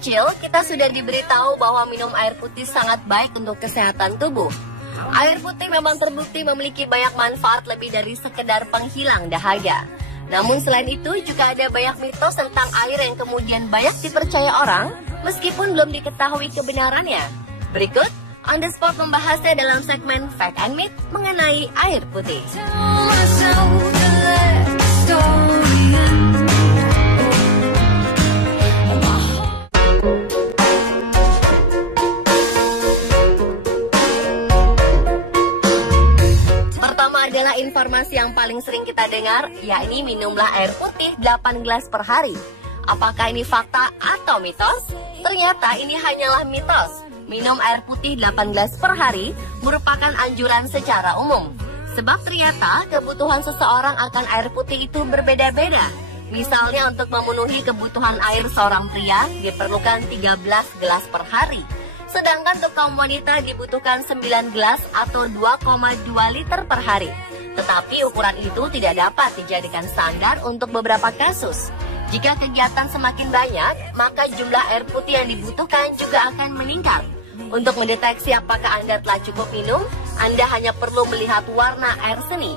kecil, kita sudah diberitahu bahwa minum air putih sangat baik untuk kesehatan tubuh. Air putih memang terbukti memiliki banyak manfaat lebih dari sekedar penghilang dahaga. Namun selain itu juga ada banyak mitos tentang air yang kemudian banyak dipercaya orang meskipun belum diketahui kebenarannya. Berikut On The Spot membahasnya dalam segmen Fact and Myth mengenai air putih. Adalah informasi yang paling sering kita dengar, yakni minumlah air putih 8 gelas per hari. Apakah ini fakta atau mitos? Ternyata ini hanyalah mitos. Minum air putih 8 gelas per hari merupakan anjuran secara umum. Sebab ternyata kebutuhan seseorang akan air putih itu berbeda-beda. Misalnya untuk memenuhi kebutuhan air seorang pria diperlukan 13 gelas per hari. Sedangkan untuk kaum wanita dibutuhkan 9 gelas atau 2,2 liter per hari. Tetapi ukuran itu tidak dapat dijadikan standar untuk beberapa kasus. Jika kegiatan semakin banyak, maka jumlah air putih yang dibutuhkan juga akan meningkat. Untuk mendeteksi apakah Anda telah cukup minum, Anda hanya perlu melihat warna air seni.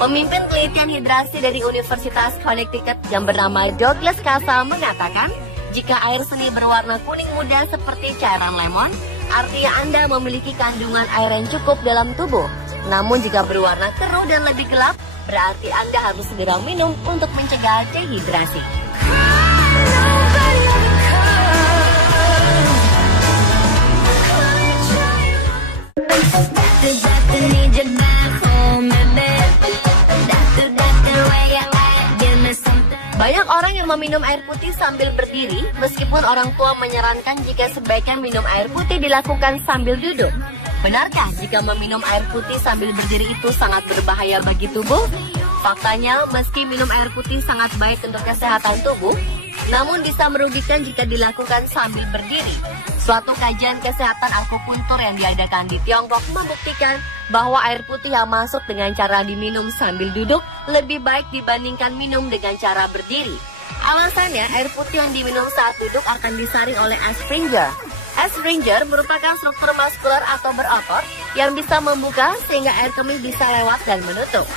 Pemimpin penelitian hidrasi dari Universitas Connecticut yang bernama Douglas Casa mengatakan, jika air seni berwarna kuning muda seperti cairan lemon, artinya Anda memiliki kandungan air yang cukup dalam tubuh. Namun jika berwarna keruh dan lebih gelap, berarti Anda harus segera minum untuk mencegah dehidrasi. Banyak orang yang meminum air putih sambil berdiri, meskipun orang tua menyarankan jika sebaiknya minum air putih dilakukan sambil duduk. Benarkah jika meminum air putih sambil berdiri itu sangat berbahaya bagi tubuh? Faktanya, meski minum air putih sangat baik untuk kesehatan tubuh, namun bisa merugikan jika dilakukan sambil berdiri. Suatu kajian kesehatan akupuntur yang diadakan di Tiongkok membuktikan bahwa air putih yang masuk dengan cara diminum sambil duduk lebih baik dibandingkan minum dengan cara berdiri. Alasannya, air putih yang diminum saat duduk akan disaring oleh Asperger. Asperger merupakan struktur muskular atau berotot yang bisa membuka sehingga air kemih bisa lewat dan menutup.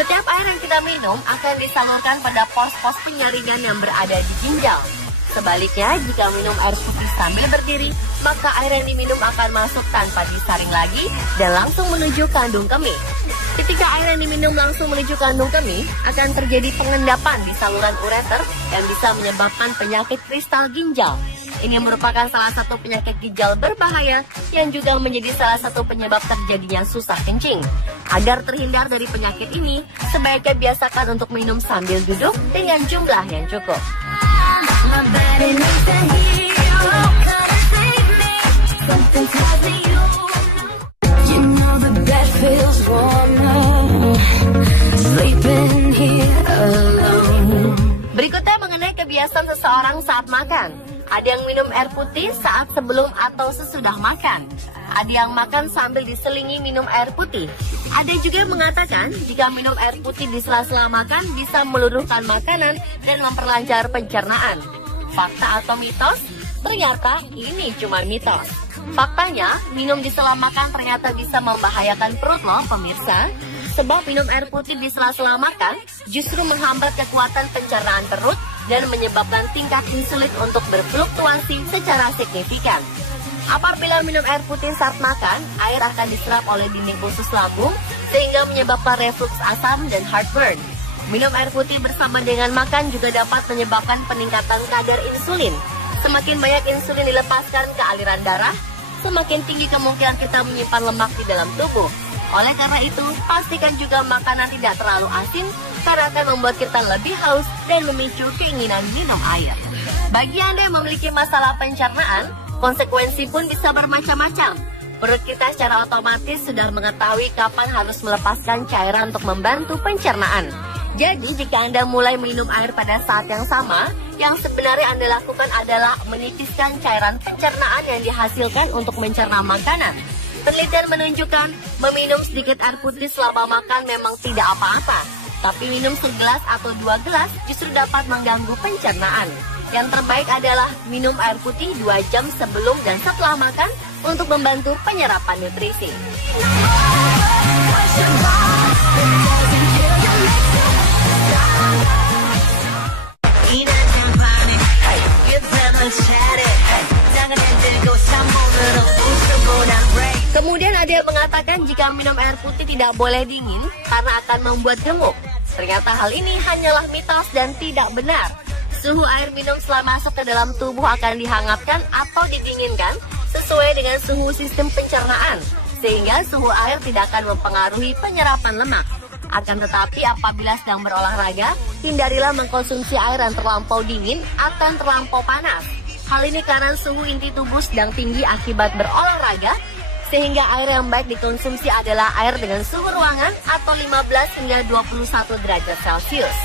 Setiap air yang kita minum akan disalurkan pada pos-pos penyaringan yang berada di ginjal. Sebaliknya, jika minum air putih sambil berdiri, maka air yang diminum akan masuk tanpa disaring lagi dan langsung menuju kandung kemih. Ketika air yang diminum langsung menuju kandung kemih, akan terjadi pengendapan di saluran ureter yang bisa menyebabkan penyakit kristal ginjal. Ini merupakan salah satu penyakit ginjal berbahaya yang juga menjadi salah satu penyebab terjadinya susah kencing. Agar terhindar dari penyakit ini, sebaiknya biasakan untuk minum sambil duduk dengan jumlah yang cukup. Berikutnya mengenai kebiasaan seseorang saat makan. Ada yang minum air putih saat sebelum atau sesudah makan. Ada yang makan sambil diselingi minum air putih. Ada juga yang mengatakan jika minum air putih di sela-sela makan bisa meluruhkan makanan dan memperlancar pencernaan. Fakta atau mitos? Ternyata ini cuma mitos. Faktanya, minum di sela makan ternyata bisa membahayakan perut loh pemirsa. Sebab minum air putih di sela-sela makan justru menghambat kekuatan pencernaan perut dan menyebabkan tingkat insulin untuk berfluktuasi secara signifikan. Apabila minum air putih saat makan, air akan diserap oleh dinding usus lambung sehingga menyebabkan reflux asam dan heartburn. Minum air putih bersama dengan makan juga dapat menyebabkan peningkatan kadar insulin. Semakin banyak insulin dilepaskan ke aliran darah, semakin tinggi kemungkinan kita menyimpan lemak di dalam tubuh. Oleh karena itu, pastikan juga makanan tidak terlalu asin karena akan membuat kita lebih haus dan memicu keinginan minum air. Bagi Anda yang memiliki masalah pencernaan, konsekuensi pun bisa bermacam-macam. Perut kita secara otomatis sudah mengetahui kapan harus melepaskan cairan untuk membantu pencernaan. Jadi, jika Anda mulai minum air pada saat yang sama, yang sebenarnya Anda lakukan adalah menipiskan cairan pencernaan yang dihasilkan untuk mencerna makanan. Penelitian menunjukkan meminum sedikit air putih selama makan memang tidak apa-apa. Tapi minum segelas atau 2 gelas justru dapat mengganggu pencernaan. Yang terbaik adalah minum air putih 2 jam sebelum dan setelah makan untuk membantu penyerapan nutrisi. Kemudian ada yang mengatakan jika minum air putih tidak boleh dingin karena akan membuat gemuk. Ternyata hal ini hanyalah mitos dan tidak benar. Suhu air minum setelah masuk ke dalam tubuh akan dihangatkan atau didinginkan sesuai dengan suhu sistem pencernaan, sehingga suhu air tidak akan mempengaruhi penyerapan lemak. Akan tetapi apabila sedang berolahraga, hindarilah mengkonsumsi air yang terlampau dingin atau yang terlampau panas. Hal ini karena suhu inti tubuh sedang tinggi akibat berolahraga, sehingga air yang baik dikonsumsi adalah air dengan suhu ruangan atau 15 hingga 21 derajat Celcius.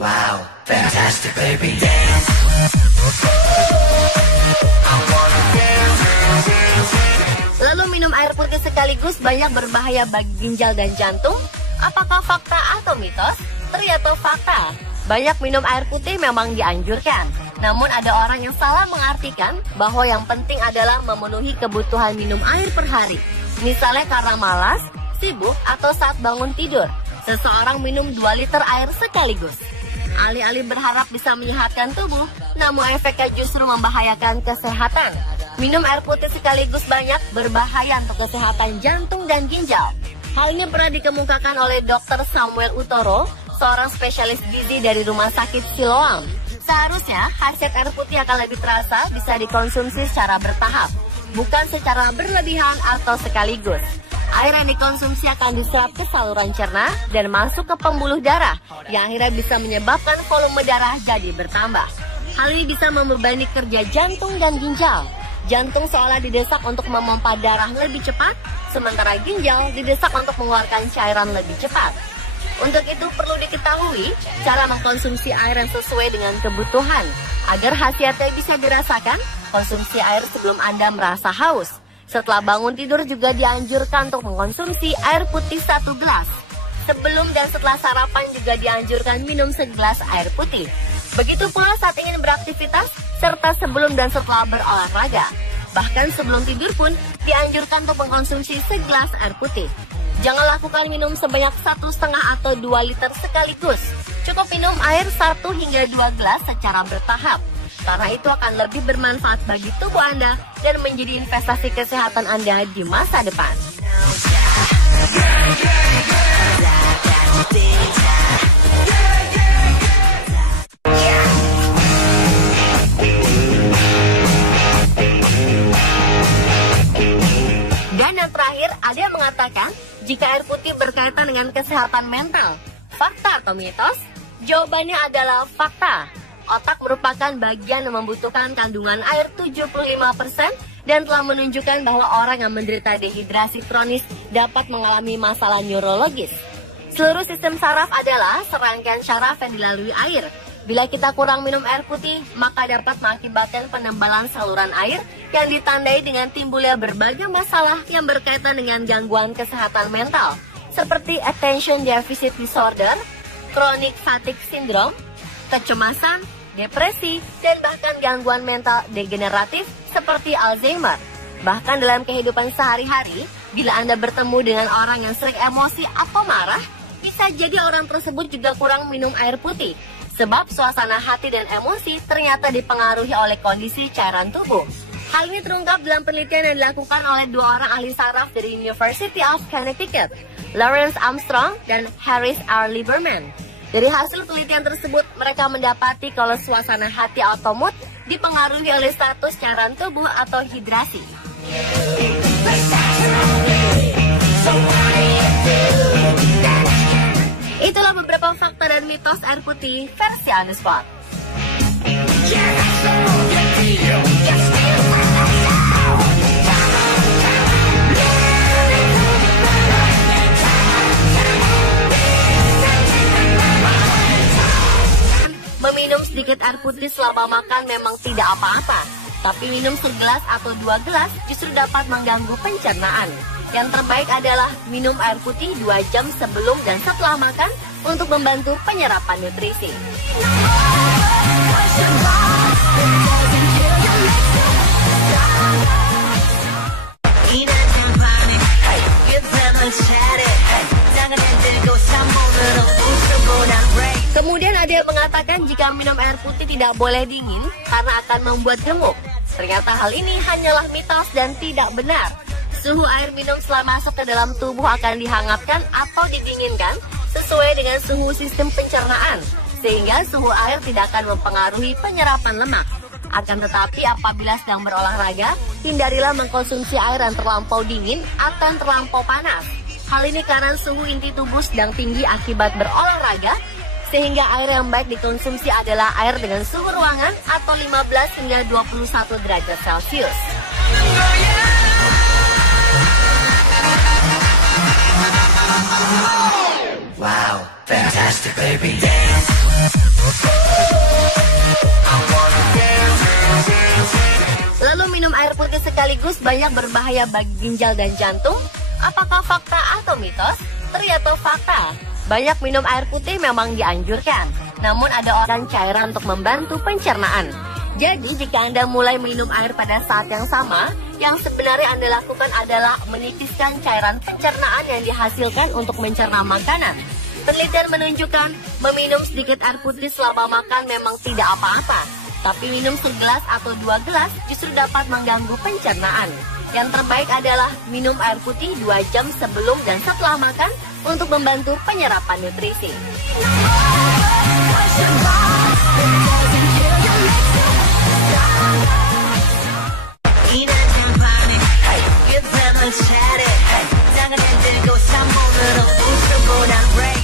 Wow, fantastic baby dance. Lalu minum air putih sekaligus banyak berbahaya bagi ginjal dan jantung. Apakah fakta atau mitos? Ternyata fakta. Banyak minum air putih memang dianjurkan. Namun ada orang yang salah mengartikan bahwa yang penting adalah memenuhi kebutuhan minum air per hari. Misalnya karena malas, sibuk, atau saat bangun tidur. Seseorang minum 2 liter air sekaligus. Alih-alih berharap bisa menyehatkan tubuh, namun efeknya justru membahayakan kesehatan. Minum air putih sekaligus banyak berbahaya untuk kesehatan jantung dan ginjal. Hal ini pernah dikemukakan oleh Dr. Samuel Utoro, seorang spesialis gizi dari Rumah Sakit Siloam. Seharusnya khasiat air putih akan lebih terasa bisa dikonsumsi secara bertahap, bukan secara berlebihan atau sekaligus. Air yang dikonsumsi akan diserap ke saluran cerna dan masuk ke pembuluh darah, yang akhirnya bisa menyebabkan volume darah jadi bertambah. Hal ini bisa membebani kerja jantung dan ginjal. Jantung seolah didesak untuk memompa darah lebih cepat, sementara ginjal didesak untuk mengeluarkan cairan lebih cepat. Untuk itu perlu diketahui cara mengkonsumsi air yang sesuai dengan kebutuhan. Agar khasiatnya bisa dirasakan, konsumsi air sebelum Anda merasa haus. Setelah bangun tidur juga dianjurkan untuk mengkonsumsi air putih 1 gelas. Sebelum dan setelah sarapan juga dianjurkan minum segelas air putih. Begitu pula saat ingin beraktivitas, serta sebelum dan setelah berolahraga. Bahkan sebelum tidur pun dianjurkan untuk mengkonsumsi segelas air putih. Jangan lakukan minum sebanyak 1,5 atau 2 liter sekaligus. Cukup minum air 1 hingga 2 gelas secara bertahap. Karena itu akan lebih bermanfaat bagi tubuh Anda dan menjadi investasi kesehatan Anda di masa depan. Dan yang terakhir, ada yang mengatakan jika air putih berkaitan dengan kesehatan mental. Fakta atau mitos? Jawabannya adalah fakta. Otak merupakan bagian yang membutuhkan kandungan air 75% dan telah menunjukkan bahwa orang yang menderita dehidrasi kronis dapat mengalami masalah neurologis. Seluruh sistem saraf adalah serangkaian syaraf yang dilalui air. Bila kita kurang minum air putih, maka dapat mengakibatkan penebalan saluran air yang ditandai dengan timbulnya berbagai masalah yang berkaitan dengan gangguan kesehatan mental, seperti attention deficit disorder, chronic fatigue syndrome, kecemasan, depresi, dan bahkan gangguan mental degeneratif seperti Alzheimer. Bahkan dalam kehidupan sehari-hari, bila Anda bertemu dengan orang yang sering emosi atau marah, bisa jadi orang tersebut juga kurang minum air putih. Sebab suasana hati dan emosi ternyata dipengaruhi oleh kondisi cairan tubuh. Hal ini terungkap dalam penelitian yang dilakukan oleh 2 orang ahli saraf dari University of Connecticut, Lawrence Armstrong dan Harris R. Lieberman. Dari hasil penelitian tersebut, mereka mendapati kalau suasana hati atau mood dipengaruhi oleh status cairan tubuh atau hidrasi. Itulah beberapa fakta dan mitos air putih versi on the spot. Meminum sedikit air putih selama makan memang tidak apa-apa. Tapi minum segelas atau 2 gelas justru dapat mengganggu pencernaan. Yang terbaik adalah minum air putih 2 jam sebelum dan setelah makan untuk membantu penyerapan nutrisi. Kemudian ada yang mengatakan jika minum air putih tidak boleh dingin karena akan membuat gemuk. Ternyata hal ini hanyalah mitos dan tidak benar. Suhu air minum setelah masuk ke dalam tubuh akan dihangatkan atau didinginkan sesuai dengan suhu sistem pencernaan, sehingga suhu air tidak akan mempengaruhi penyerapan lemak. Akan tetapi apabila sedang berolahraga, hindarilah mengkonsumsi air yang terlampau dingin atau yang terlampau panas. Hal ini karena suhu inti tubuh sedang tinggi akibat berolahraga, sehingga air yang baik dikonsumsi adalah air dengan suhu ruangan atau 15 hingga 21 derajat Celcius. Wow, fantastic baby, dance. Lalu minum air putih sekaligus banyak berbahaya bagi ginjal dan jantung. Apakah fakta atau mitos? Ternyata fakta. Banyak minum air putih memang dianjurkan, namun ada orang cairan untuk membantu pencernaan. Jadi jika Anda mulai minum air pada saat yang sama, yang sebenarnya Anda lakukan adalah menipiskan cairan pencernaan yang dihasilkan untuk mencerna makanan. Penelitian menunjukkan meminum sedikit air putih selama makan memang tidak apa-apa, tapi minum segelas atau 2 gelas justru dapat mengganggu pencernaan. Yang terbaik adalah minum air putih 2 jam sebelum dan setelah makan untuk membantu penyerapan nutrisi.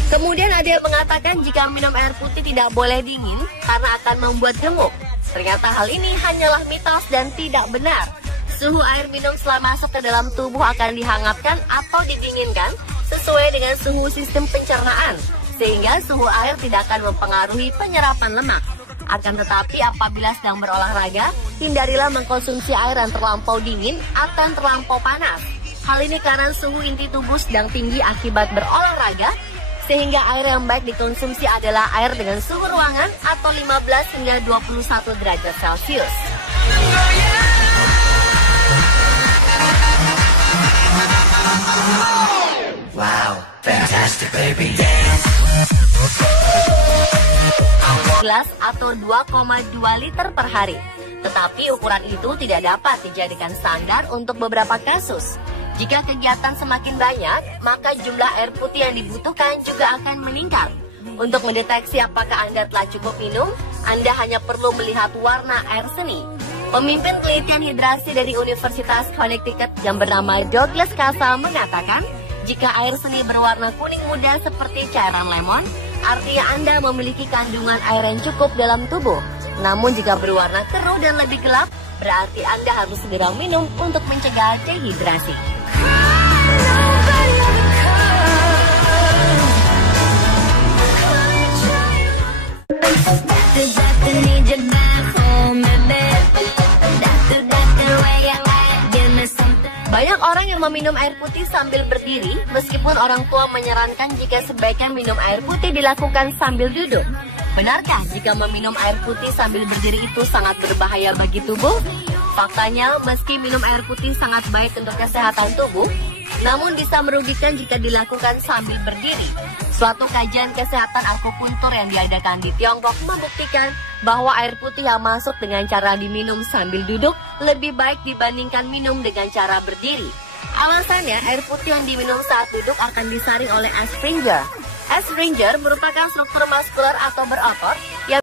Kemudian ada yang mengatakan jika minum air putih tidak boleh dingin karena akan membuat gemuk. Ternyata hal ini hanyalah mitos dan tidak benar. Suhu air minum setelah masuk ke dalam tubuh akan dihangatkan atau didinginkan sesuai dengan suhu sistem pencernaan, sehingga suhu air tidak akan mempengaruhi penyerapan lemak. Akan tetapi apabila sedang berolahraga, hindarilah mengkonsumsi air yang terlampau dingin atau yang terlampau panas. Hal ini karena suhu inti tubuh sedang tinggi akibat berolahraga, sehingga air yang baik dikonsumsi adalah air dengan suhu ruangan atau 15 hingga 21 derajat Celcius. Wow, fantastic baby, dance. Gelas atau 2,2 liter per hari. Tetapi ukuran itu tidak dapat dijadikan standar untuk beberapa kasus. Jika kegiatan semakin banyak, maka jumlah air putih yang dibutuhkan juga akan meningkat. Untuk mendeteksi apakah Anda telah cukup minum, Anda hanya perlu melihat warna air seni. Pemimpin penelitian hidrasi dari Universitas Connecticut yang bernama Douglas Casa mengatakan, jika air seni berwarna kuning muda seperti cairan lemon, artinya Anda memiliki kandungan air yang cukup dalam tubuh. Namun jika berwarna keruh dan lebih gelap, berarti Anda harus segera minum untuk mencegah dehidrasi. Banyak orang yang meminum air putih sambil berdiri, meskipun orang tua menyarankan jika sebaiknya minum air putih dilakukan sambil duduk. Benarkah jika meminum air putih sambil berdiri itu sangat berbahaya bagi tubuh? Faktanya, meski minum air putih sangat baik untuk kesehatan tubuh, namun bisa merugikan jika dilakukan sambil berdiri. Suatu kajian kesehatan akupuntur yang diadakan di Tiongkok membuktikan bahwa air putih yang masuk dengan cara diminum sambil duduk lebih baik dibandingkan minum dengan cara berdiri. Alasannya, air putih yang diminum saat duduk akan disaring oleh Asperger. Asperger merupakan struktur muskular atau berotot yang